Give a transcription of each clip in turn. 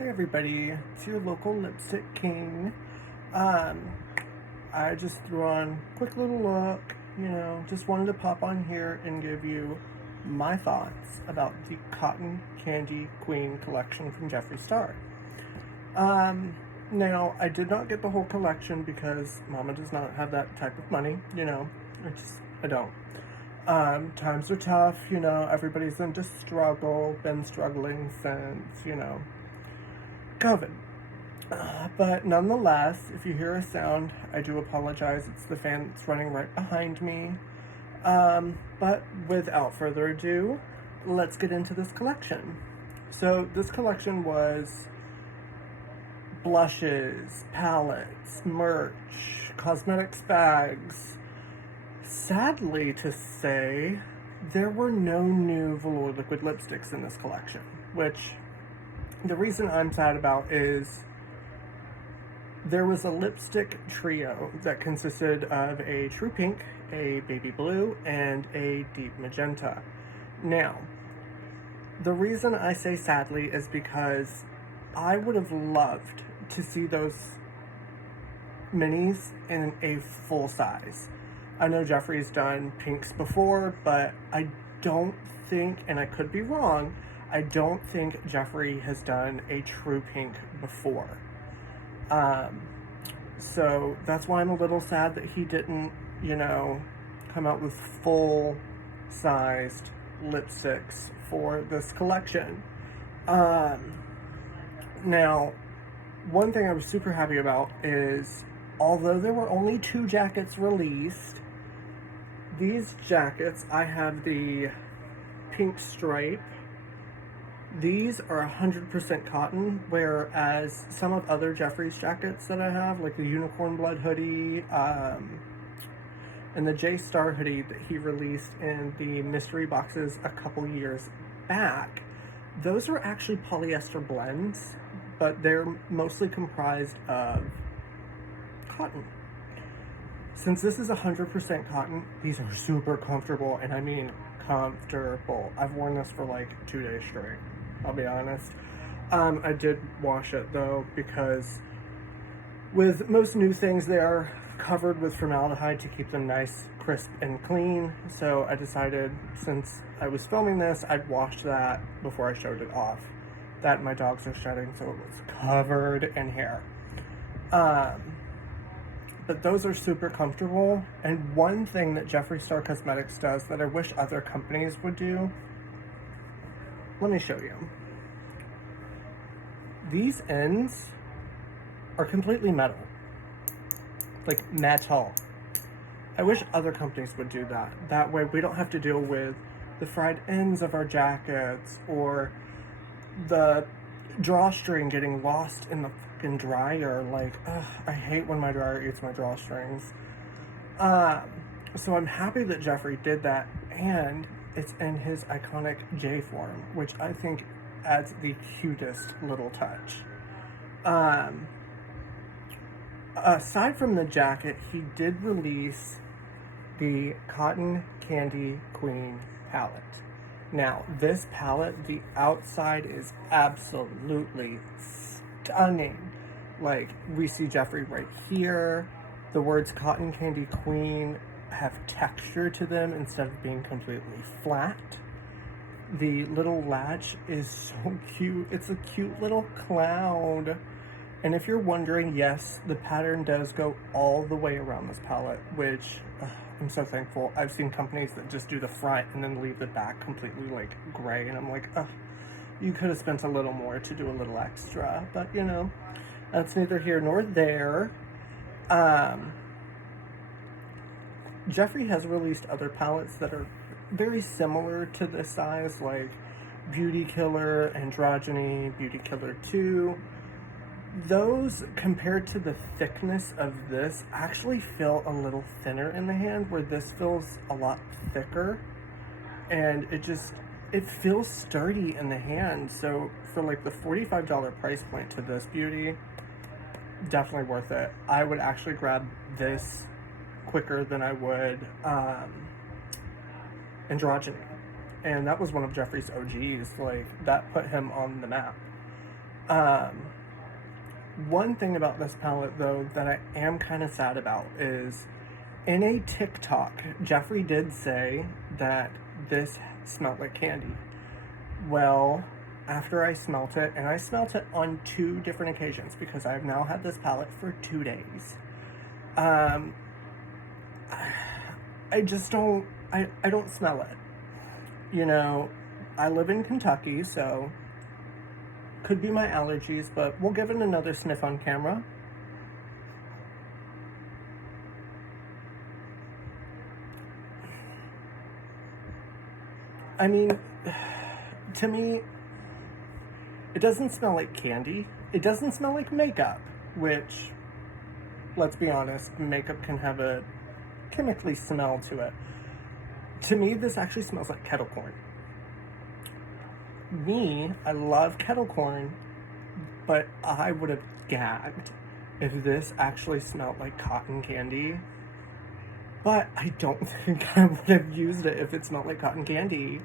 Hey everybody, it's your local lipstick king. Um, I just threw on a quick little look, just wanted to pop on here and give you my thoughts about the Cotton Candy Queen collection from Jeffree Star. Now, I did not get the whole collection because Mama does not have that type of money, I don't. Times are tough, everybody's in struggle, been struggling since, COVID. But nonetheless, if you hear a sound, I do apologize. It's the fan that's running right behind me. But without further ado, let's get into this collection. So this collection was blushes, palettes, merch, cosmetics bags. Sadly to say, there were no new velour liquid lipsticks in this collection, which the reason I'm sad about is there was a lipstick trio that consisted of a true pink, a baby blue, and a deep magenta. Now, the reason I say sadly is because I would have loved to see those minis in a full size. I know Jeffree's done pinks before, but I don't think, and I could be wrong, I don't think Jeffree has done a true pink before. So that's why I'm a little sad that he didn't, come out with full-sized lipsticks for this collection. Now, one thing I was super happy about is, although there were only 2 jackets released, these jackets, I have the pink stripe. These are 100% cotton, whereas some of other Jeffree's jackets that I have, like the Unicorn Blood hoodie, and the J Star hoodie that he released in the mystery boxes a couple years back, those are actually polyester blends, but they're mostly comprised of cotton. Since this is 100% cotton, these are super comfortable, and I mean comfortable. I've worn this for like 2 days straight, I'll be honest. I did wash it though, because with most new things, they are covered with formaldehyde to keep them nice, crisp, and clean. So I decided, since I was filming this, I'd wash that before I showed it off. That my dogs are shedding, so it was covered in hair. But those are super comfortable. And one thing that Jeffree Star Cosmetics does that I wish other companies would do, let me show you. These ends are completely metal, like metal. I wish other companies would do that. That way we don't have to deal with the fried ends of our jackets or the drawstring getting lost in the fucking dryer. Like, ugh, I hate when my dryer eats my drawstrings. So I'm happy that Jeffree did that, and it's in his iconic J form, which I think adds the cutest little touch. Aside from the jacket, he did release the Cotton Candy Queen palette. Now, this palette, the outside is absolutely stunning. Like, we see Jeffree right here. The words Cotton Candy Queen have texture to them instead of being completely flat. The little latch is so cute. It's a cute little cloud. And if you're wondering, yes, the pattern does go all the way around this palette, which I'm so thankful. I've seen companies that just do the front and then leave the back completely like gray, and I'm like, you could have spent a little more to do a little extra, but that's neither here nor there. Jeffree has released other palettes that are very similar to this size, like Beauty Killer, Androgyny, Beauty Killer 2. Those, compared to the thickness of this, actually feel a little thinner in the hand, where this feels a lot thicker, and it feels sturdy in the hand. So for like the $45 price point to this beauty, definitely worth it. I would actually grab this quicker than I would Androgyny, and that was one of Jeffree's OGs. Like, that put him on the map. Um, One thing about this palette, though, that I am kind of sad about is in a TikTok, Jeffree did say that this smelled like candy. Well, after I smelt it, and I smelt it on 2 different occasions because I've now had this palette for 2 days. I just don't, I don't smell it. You know, I live in Kentucky, so could be my allergies, but we'll give it another sniff on camera. I mean, to me, it doesn't smell like candy. It doesn't smell like makeup, which, let's be honest, makeup can have a chemically smell to it. To me, this actually smells like kettle corn. I love kettle corn, but I would have gagged if this actually smelled like cotton candy. But I don't think I would have used it if it smelled like cotton candy.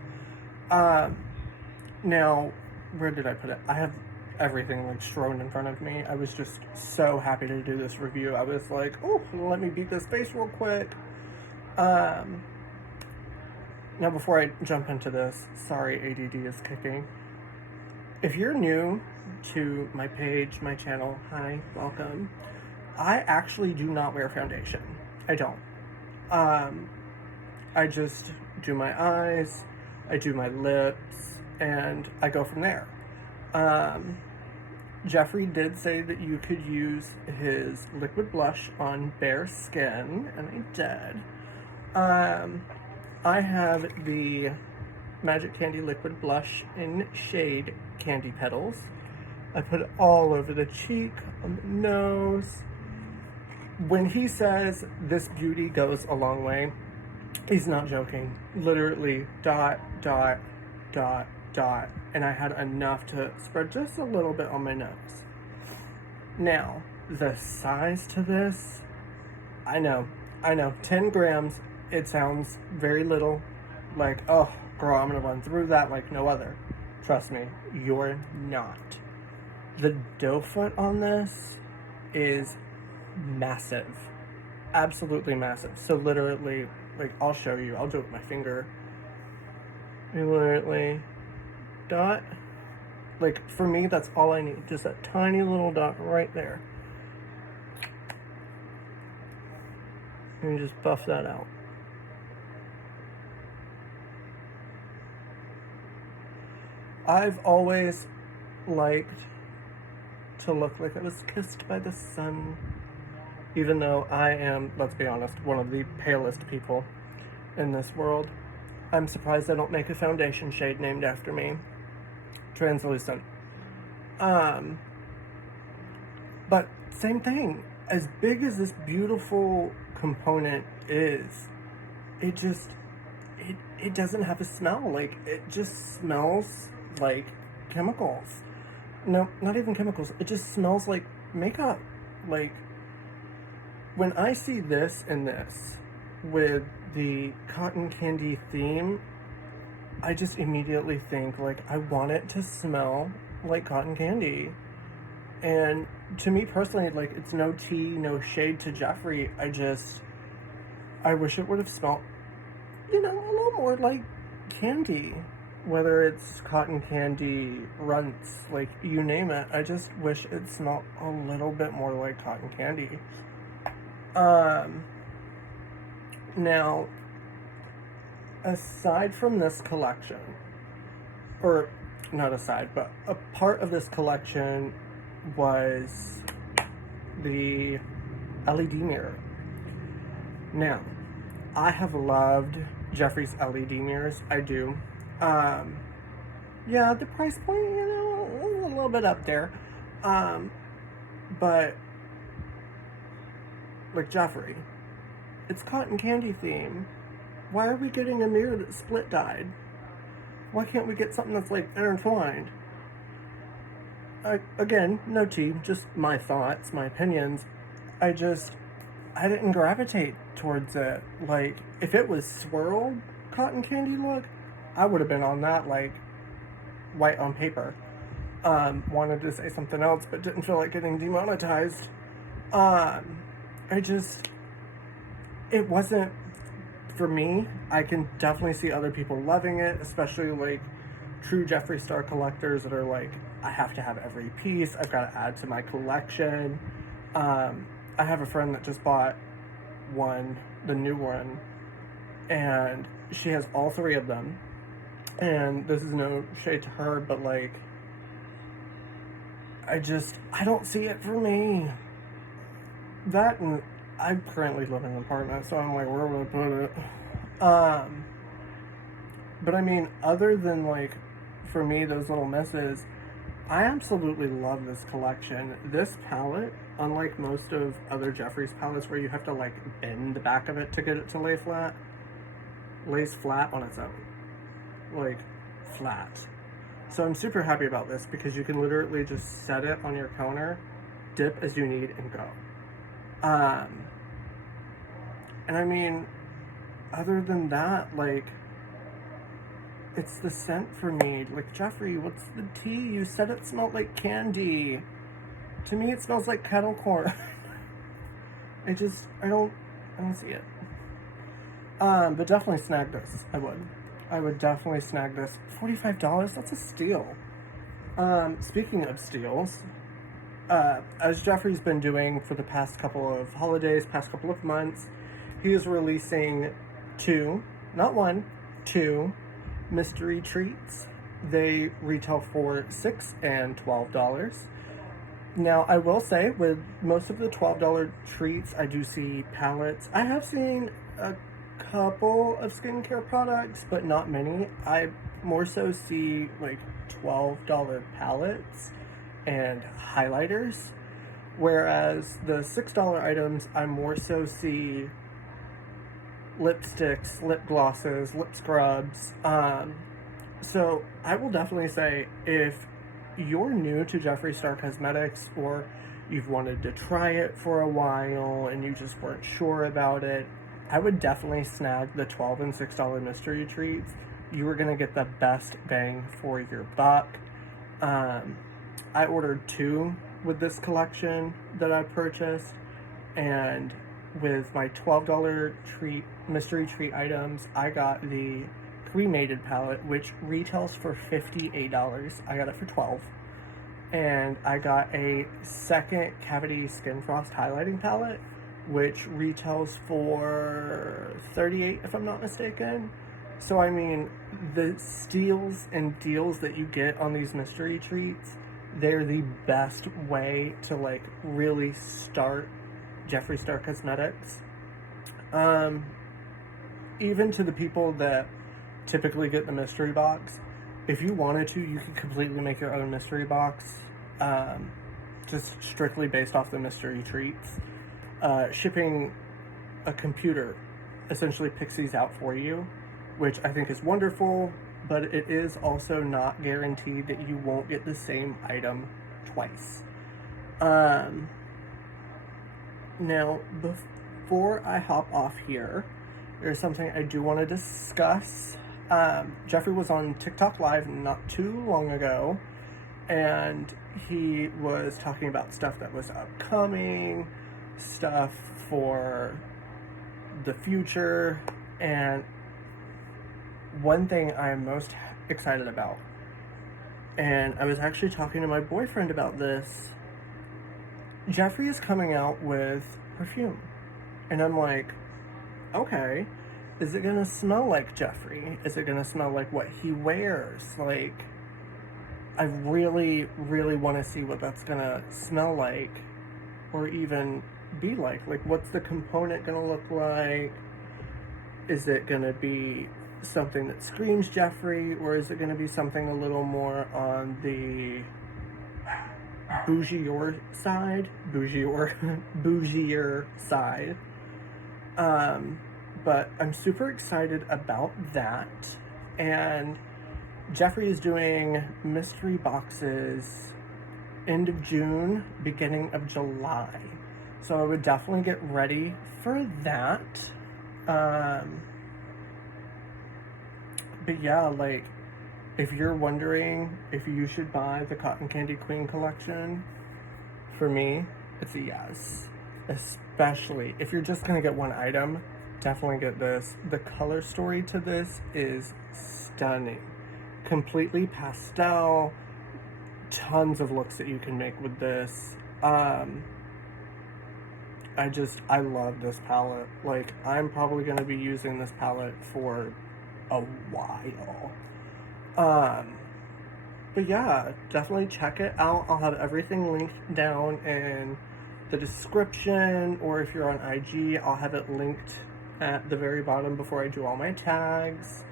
Now, where did I put it? I have everything like strewn in front of me. I was just so happy to do this review. I was like, oh, let me beat this face real quick. Now, before I jump into this, sorry, ADD is kicking. If you're new to my page, my channel, hi, welcome. I actually do not wear foundation. I don't. I just do my eyes, I do my lips, and I go from there. Jeffree did say that you could use his liquid blush on bare skin, and I did. I have the Magic Candy Liquid Blush in shade Candy Petals. I put it all over the cheek, on the nose. When he says this beauty goes a long way, he's not joking. Literally, dot, dot, dot, dot. And I had enough to spread just a little bit on my nose. Now, the size to this, I know, 10 grams. It sounds very little, like, oh, girl, I'm gonna run through that like no other. Trust me, you're not. The doe foot on this is massive. Absolutely massive. So literally, like, I'll show you. I'll do it with my finger. You literally dot. Like, for me, that's all I need. Just that tiny little dot right there. And you just buff that out. I've always liked to look like I was kissed by the sun, even though I am, let's be honest, one of the palest people in this world. I'm surprised they don't make a foundation shade named after me. Translucent. But same thing. As big as this beautiful component is, it doesn't have a smell. Like, it just smells like chemicals. No, not even chemicals. It just smells like makeup. Like, when I see this and this with the cotton candy theme, I just immediately think, like, I want it to smell like cotton candy. And to me personally, like, it's no tea, no shade to Jeffree. I wish it would have smelled, a little more like candy. Whether it's cotton candy, runts, like, you name it. I just wish it smelled a little bit more like cotton candy. Now, aside from this collection, or not aside, but a part of this collection was the LED mirror. Now, I have loved Jeffree's LED mirrors. I do. Yeah, the price point, a little bit up there. But, like Jeffree, it's cotton candy theme. Why are we getting a mirror that's split dyed? Why can't we get something that's, like, intertwined? Again, no tea, just my thoughts, my opinions. I didn't gravitate towards it. Like, if it was swirled cotton candy look, I would have been on that, like, white on paper. wanted to say something else, but didn't feel like getting demonetized. I just, it wasn't for me. I can definitely see other people loving it, especially like true Jeffree Star collectors that are like, I have to have every piece. I've got to add to my collection. I have a friend that just bought one, the new one, and she has all three of them. And this is no shade to her, but like, I don't see it for me. That, and I currently live in an apartment, so I'm like, where would I put it? But I mean, other than like, for me, those little misses, I absolutely love this collection. This palette, unlike most of other Jeffree's palettes where you have to like bend the back of it to get it to lay flat, lays flat on its own. Like, flat. So I'm super happy about this because you can literally just set it on your counter, dip as you need, and go. And I mean, other than that, like, it's the scent for me. Like, Jeffree, what's the tea? You said it smelled like candy. To me, it smells like kettle corn. I don't see it. But definitely snag this. I would definitely snag this. $45, that's a steal. Speaking of steals, as Jeffree's been doing for the past couple of holidays, past couple of months, he is releasing two, not one, two mystery treats. They retail for $6 and $12. Now, I will say, with most of the $12 treats, I do see palettes. I have seen a couple of skincare products, but not many. I more so see like $12 palettes and highlighters, whereas the $6 items, I more so see lipsticks, lip glosses, lip scrubs. So I will definitely say, if you're new to Jeffree Star Cosmetics, or you've wanted to try it for a while and you just weren't sure about it, I would definitely snag the $12 and $6 mystery treats. You are going to get the best bang for your buck. I ordered two with this collection that I purchased, and with my $12 mystery treat items, I got the cremated palette, which retails for $58. I got it for $12. And I got a second cavity skin frost highlighting palette, which retails for $38, if I'm not mistaken. So I mean, the steals and deals that you get on these mystery treats, they're the best way to like really start Jeffree Star Cosmetics. Even to the people that typically get the mystery box, if you wanted to, you could completely make your own mystery box, just strictly based off the mystery treats. Shipping a computer essentially picks these out for you, which I think is wonderful, but it is also not guaranteed that you won't get the same item twice. Now, before I hop off here, there's something I do want to discuss. Jeffree was on TikTok Live not too long ago, and he was talking about stuff that was upcoming, stuff for the future, and one thing I'm most excited about, and I was actually talking to my boyfriend about this, Jeffree is coming out with perfume, and I'm like, okay, is it gonna smell like Jeffree? Is it gonna smell like what he wears? Like, I really, really want to see what that's gonna smell like, or even be like. Like, what's the component gonna look like? Is it gonna be something that screams Jeffree, or is it gonna be something a little more on the bougier side? Bougier side. But I'm super excited about that. And Jeffree is doing mystery boxes end of June, beginning of July. So I would definitely get ready for that. But yeah, like, If you're wondering if you should buy the Cotton Candy Queen collection, for me, it's a yes. Especially if you're just gonna get one item, definitely get this. The color story to this is stunning. Completely pastel, tons of looks that you can make with this. I love this palette. Like, I'm probably going to be using this palette for a while. But yeah, definitely check it out. I'll have everything linked down in the description, or if you're on IG, I'll have it linked at the very bottom before I do all my tags.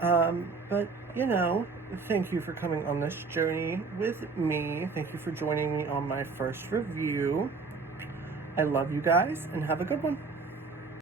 But, you know, thank you for coming on this journey with me. Thank you for joining me on my first review. I love you guys, and have a good one.